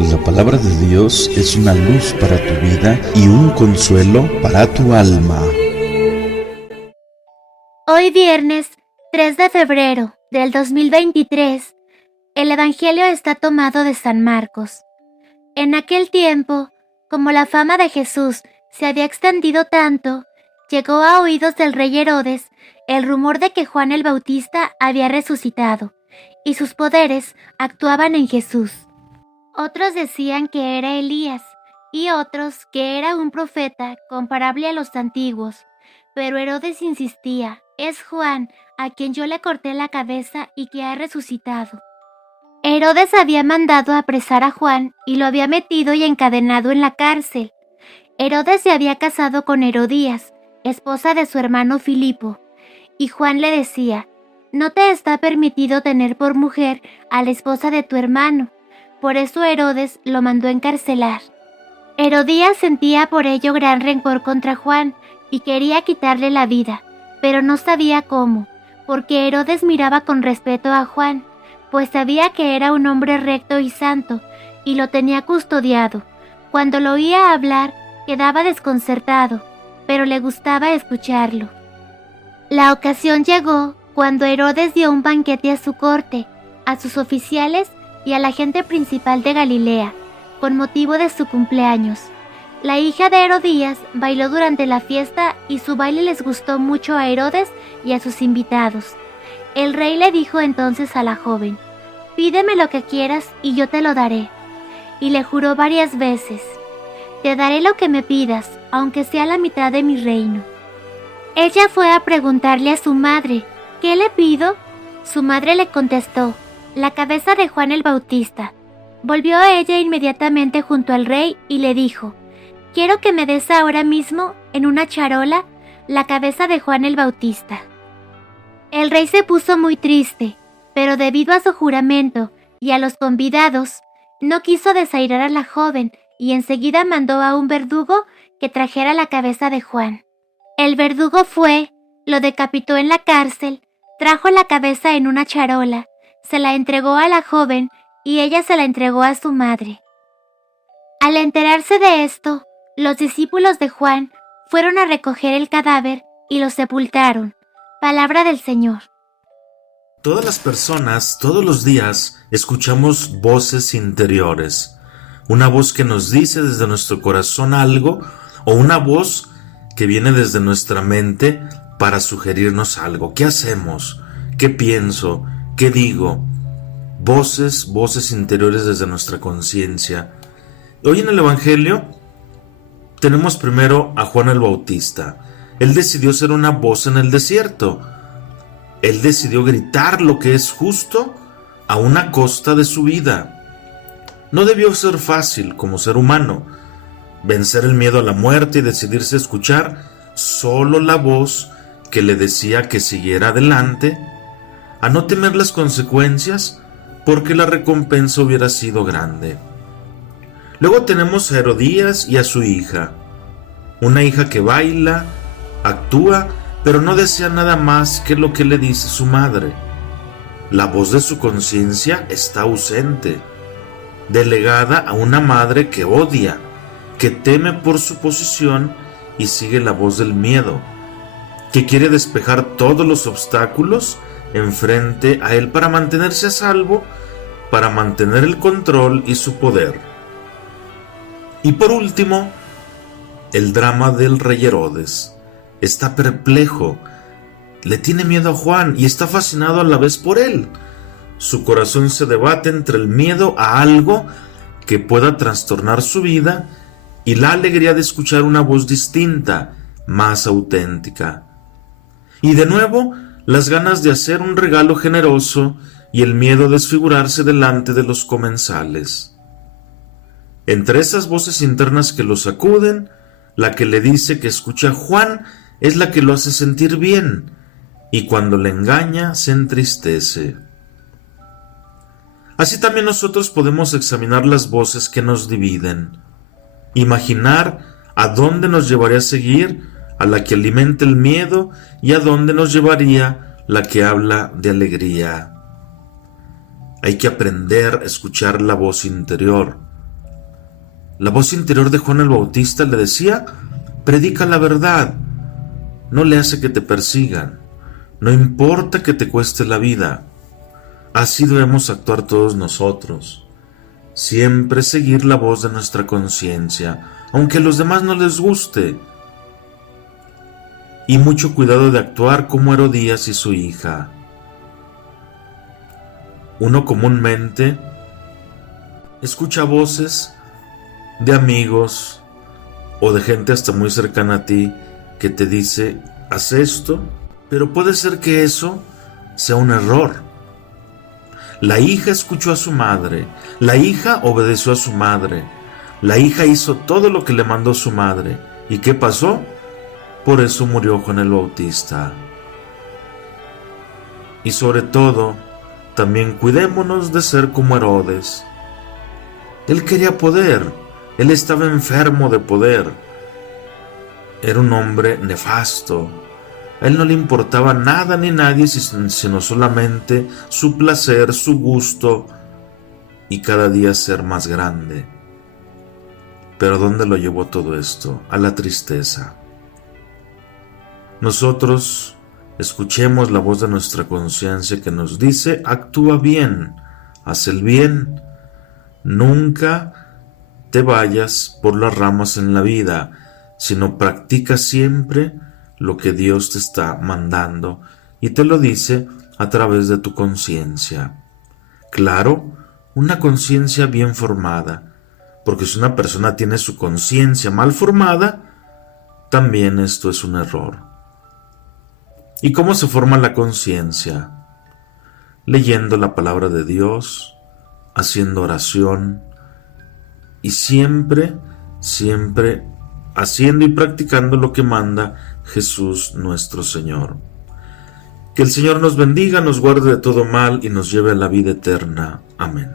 La palabra de Dios es una luz para tu vida y un consuelo para tu alma. Hoy viernes 3 de febrero del 2023, el Evangelio está tomado de San Marcos. En aquel tiempo, como la fama de Jesús se había extendido tanto, llegó a oídos del rey Herodes el rumor de que Juan el Bautista había resucitado, y sus poderes actuaban en Jesús. Otros decían que era Elías, y otros que era un profeta comparable a los antiguos. Pero Herodes insistía: es Juan, a quien yo le corté la cabeza y que ha resucitado. Herodes había mandado apresar a Juan y lo había metido y encadenado en la cárcel. Herodes se había casado con Herodías, esposa de su hermano Filipo, y Juan le decía: no te está permitido tener por mujer a la esposa de tu hermano. Por eso Herodes lo mandó encarcelar. Herodías sentía por ello gran rencor contra Juan y quería quitarle la vida, pero no sabía cómo, porque Herodes miraba con respeto a Juan, pues sabía que era un hombre recto y santo, y lo tenía custodiado. Cuando lo oía hablar, quedaba desconcertado, pero le gustaba escucharlo. La ocasión llegó cuando Herodes dio un banquete a su corte, a sus oficiales y a la gente principal de Galilea, con motivo de su cumpleaños. La hija de Herodías bailó durante la fiesta y su baile les gustó mucho a Herodes y a sus invitados. El rey le dijo entonces a la joven: pídeme lo que quieras y yo te lo daré. Y le juró varias veces: te daré lo que me pidas, aunque sea la mitad de mi reino. Ella fue a preguntarle a su madre: ¿qué le pido? Su madre le contestó: la cabeza de Juan el Bautista. Volvió a ella inmediatamente junto al rey y le dijo: quiero que me des ahora mismo, en una charola, la cabeza de Juan el Bautista. El rey se puso muy triste, pero debido a su juramento y a los convidados, no quiso desairar a la joven y enseguida mandó a un verdugo que trajera la cabeza de Juan. El verdugo fue, lo decapitó en la cárcel, trajo la cabeza en una charola, se la entregó a la joven y ella se la entregó a su madre. Al enterarse de esto, los discípulos de Juan fueron a recoger el cadáver y lo sepultaron. Palabra del Señor. Todas las personas, todos los días, escuchamos voces interiores. Una voz que nos dice desde nuestro corazón algo, o una voz que viene desde nuestra mente para sugerirnos algo. ¿Qué hacemos? ¿Qué pienso? ¿Qué digo? Voces interiores desde nuestra conciencia. Hoy en el Evangelio tenemos primero a Juan el Bautista. Él decidió ser una voz en el desierto. Él decidió gritar lo que es justo a una costa de su vida. No debió ser fácil como ser humano vencer el miedo a la muerte y decidirse a escuchar solo la voz que le decía que siguiera adelante, a no temer las consecuencias porque la recompensa hubiera sido grande. Luego tenemos a Herodías y a su hija, una hija que baila, actúa, pero no desea nada más que lo que le dice su madre. La voz de su conciencia está ausente, delegada a una madre que odia, que teme por su posición y sigue la voz del miedo, que quiere despejar todos los obstáculos enfrente a él para mantenerse a salvo, para mantener el control y su poder. Y por último, el drama del rey Herodes. Está perplejo, le tiene miedo a Juan y está fascinado a la vez por él. Su corazón se debate entre el miedo a algo que pueda trastornar su vida y la alegría de escuchar una voz distinta, más auténtica. Y de nuevo, las ganas de hacer un regalo generoso y el miedo a desfigurarse delante de los comensales. Entre esas voces internas que lo sacuden, la que le dice que escucha a Juan es la que lo hace sentir bien, y cuando le engaña se entristece. Así también nosotros podemos examinar las voces que nos dividen, imaginar a dónde nos llevaría a seguir a la que alimenta el miedo y a dónde nos llevaría la que habla de alegría. Hay que aprender a escuchar la voz interior, La voz interior de Juan el Bautista le decía: predica la verdad, no le hace que te persigan, no importa que te cueste la vida. Así debemos actuar todos nosotros, siempre seguir la voz de nuestra conciencia, aunque a los demás no les guste. Y mucho cuidado de actuar como Herodías y su hija. Uno comúnmente escucha voces de amigos o de gente hasta muy cercana a ti que te dice: haz esto, pero puede ser que eso sea un error. La hija escuchó a su madre, la hija obedeció a su madre, la hija hizo todo lo que le mandó su madre. ¿Y qué pasó? Por eso murió Juan el Bautista. Y sobre todo, también cuidémonos de ser como Herodes. Él quería poder, él estaba enfermo de poder. Era un hombre nefasto. A él no le importaba nada ni nadie, sino solamente su placer, su gusto y cada día ser más grande. Pero ¿dónde lo llevó todo esto? A la tristeza. Nosotros escuchemos la voz de nuestra conciencia que nos dice: actúa bien, haz el bien, nunca te vayas por las ramas en la vida, sino practica siempre lo que Dios te está mandando, y te lo dice a través de tu conciencia. Claro, una conciencia bien formada, porque si una persona tiene su conciencia mal formada, también esto es un error. ¿Y cómo se forma la conciencia? Leyendo la palabra de Dios, haciendo oración y siempre haciendo y practicando lo que manda Jesús nuestro Señor. Que el Señor nos bendiga, nos guarde de todo mal y nos lleve a la vida eterna. Amén.